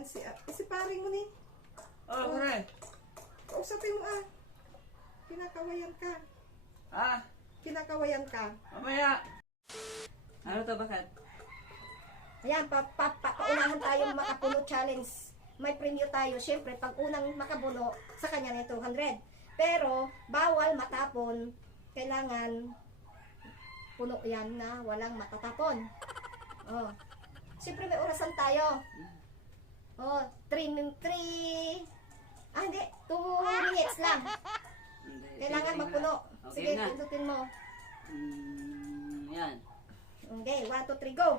Dumaan si paring mo ni. Oh, pre. Kausapin mo ah. Kinakawayan ka. Ah, Kinakawayan ka. mamaya. Ano to, bakit? Ayan, paunahan tayo makapuno challenge. May premyo tayo. Siyempre, pag unang makabuno, sa kanya na 200. Pero, bawal matapon. Kailangan puno yan na walang matatapon. Oh. Siyempre, may orasan tayo. Oh, 3 hindi, 2 minutes lang. Kailangan magpuno. Okay Sige, na. pindutin mo. Yan. Okay, 1, 2, 3, go!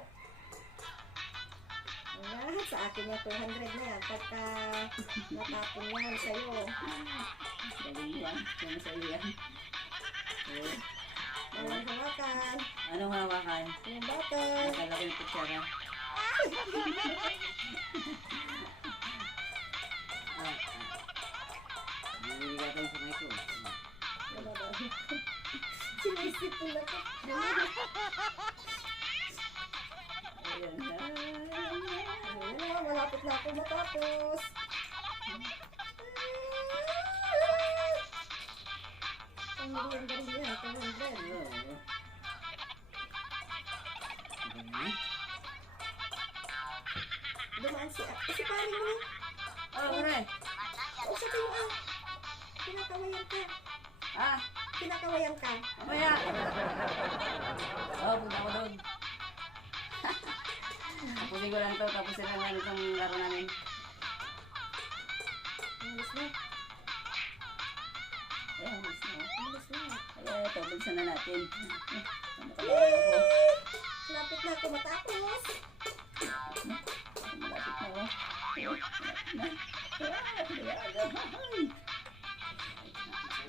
Ayan, sa akin yung 200 na yan. Pagka natapon yan sa'yo. Galing yan. Yan sa iyo yan. Okay. Walang hawakan. Anong hawakan? Yung bottle. Nakalagay ng kutsara. Nililigapan sa mic ko. Sinisip ko na ko. Ayan na. Ayan, malapit na ako matapos. Ang galing yan, 200. Oo. Ganyan. Dumaan si paring mo. Oh, pre. Kausapin mo ah. Kinakawayan ka. Ah, Kinakawayan ka. mamaya. Oh, punta ko doon. Tapusin ko lang to, tapos sila lang itong laro namin. Alis na. Ayan, alis na. Alis na. Ayan, ito, bulsan na natin. Nakalawan ako. Lapit na ako matapos. Malapit na ako. Malapit na.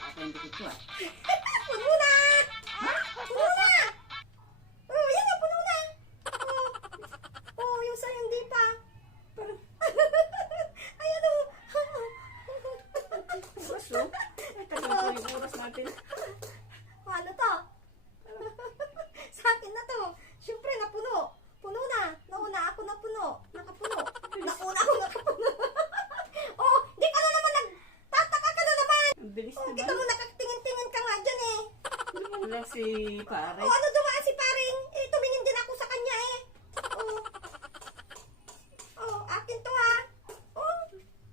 Ako yung dikit ko ah. Puno na! Puno na! Oh, yan na, puno na! Oh, yung sa'yo hindi pa. Ayan o. Baso? Kasi ito yung oras natin. Ano to? Sa akin na to. Siyempre, napuno. Puno na. Nauna ako napuno. Nakapuno. Nauna ako nakapuno. Oh, di ka na naman nagtataka ka na naman. Ang bilis Oh, naman. kita mo nakatingin-tingin ka nga dyan eh. Wala si pare. Oh, ano dumaan si paring? Eh, tumingin din ako sa kanya eh. Oh. Oh, akin to ha. Oh,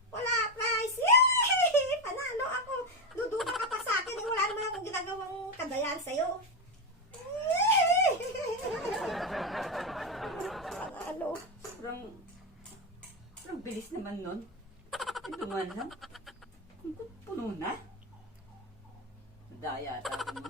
wala prize. Yay! Panalo ako. Dududa ka pa sa akin. Eh, wala naman akong ginagawang kadayan sa'yo. Yay! Panalo. Sobrang bilis naman nun. Duman lang. Puno na. Daya ata ako mo.